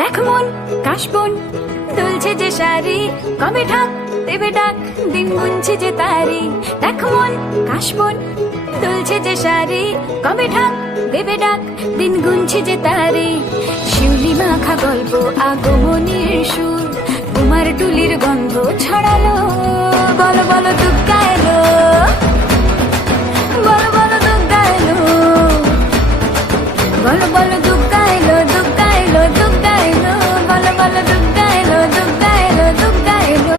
দেখ মন কাশবন দুলছে যে শাড়ি, কবে ঢাক দেবে ডাক, দিন গুনছে যে তারি। দেখ মন কাশবন দুলছে যে শাড়ি, কবে ঢাক দেবে ডাক, দিন গুনছে যে তারি। শিউলি মাখা গল্প আগমনীর সুর, কুমার টুলির গন্ধ